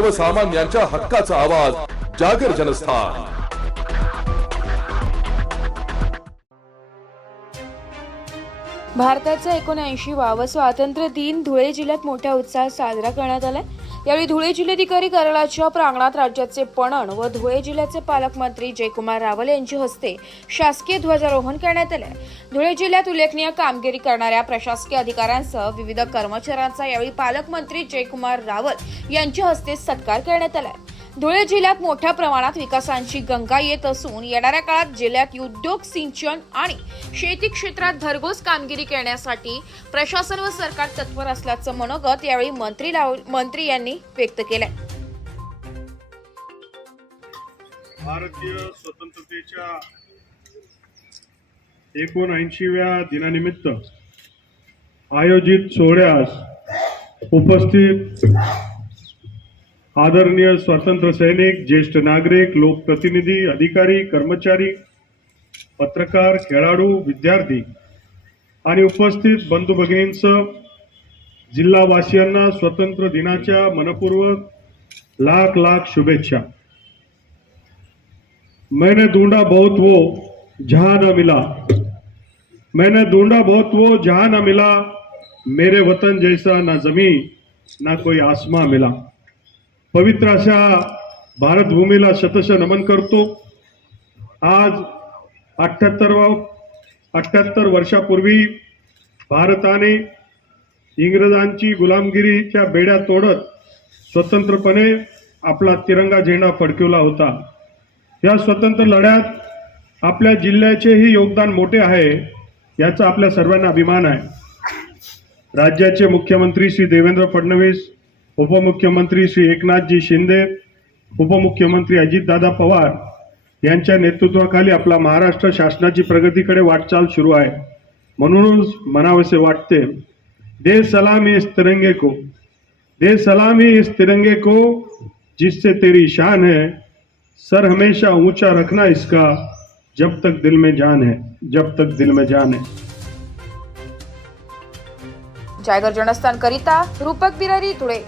सर्वसामान्यांच्या हक्काचा आवाज जागर जनस्थान। भारताचा 79वा स्वातंत्र्य दिन धुळे जिल्ह्यात मोठ्या उत्साहात साजरा करण्यात आला। यावेळी धुळे जिल्हाधिकारी कार्यालयाच्या प्रांगणात राज्याचे पणन व धुळे जिल्ह्याचे पालकमंत्री जयकुमार रावल यांच्या हस्ते शासकीय ध्वजारोहण करण्यात आले। धुळे जिल्ह्यात उल्लेखनीय कामगिरी करणाऱ्या प्रशासकीय अधिकाऱ्यांसह विविध कर्मचाऱ्यांचा यावेळी पालकमंत्री जयकुमार रावल यांच्या हस्ते सत्कार करण्यात आला। धुळे जिल्ह्यात मोठ्या प्रमाणात विकासाची गंगा येत असून येणाऱ्या काळात जिल्ह्यात उद्योग, सिंचन आणि शेती क्षेत्रात भरघोस कामगिरी करण्यासाठी प्रशासन व सरकार तत्पर असल्याचं मनोगत यावेळी मंत्री यांनी व्यक्त केलं। भारतीय स्वतंत्रतेच्या 79व्या दिनानिमित्त आयोजित सोहळ्यास उपस्थित आदरणीय स्वातंत्र्य सैनिक, ज्येष्ठ नागरिक, लोकप्रतिनिधी, अधिकारी, कर्मचारी, पत्रकार, खेळाडू, विद्यार्थी आणि उपस्थित बंधू भगिनींसह जिल्हावासियांना स्वातंत्र्य दिनाच्या मनपूर्वक लाख लाख शुभेच्छा। मैंने ढूंढा बहुत वो जहां न मिला, मैंने ढूंढा बहुत वो जहां न मिला, मेरे वतन जैसा ना जमी ना कोई आसमां मिला। पवित्र अशा भारत भूमीला शतशः नमन करतो। आज 78 वर्षापूर्वी भारताने इंग्रजांची गुलामगिरीच्या बेड्या तोडत स्वतंत्रपणे आपला तिरंगा झेंडा फडकवला होता। या स्वतंत्र लढ्यात आपल्या जिल्ह्याचेही योगदान मोठे आहे, याचा आपल्या सर्वांना अभिमान आहे। राज्याचे मुख्यमंत्री श्री देवेंद्र फडणवीस, उपमुख्यमंत्री श्री एकनाथजी शिंदे, उपमुख्यमंत्री अजितदादा पवार यांच्या नेतृत्वाखाली आपला महाराष्ट्र शासनाची प्रगतीकडे वाटचाल सुरू आहे। म्हणूनच म्हणावेसे वाटते, दे सलामी इस तिरंगे को, दे सलामी इस तिरंगे को जिससे तेरी शान है, सर हमेशा ऊंचा रखना इसका, जब तक दिल में जान है, जब तक दिल में जान है। जागर जनस्थान करिता रूपक बिरारी धुळे।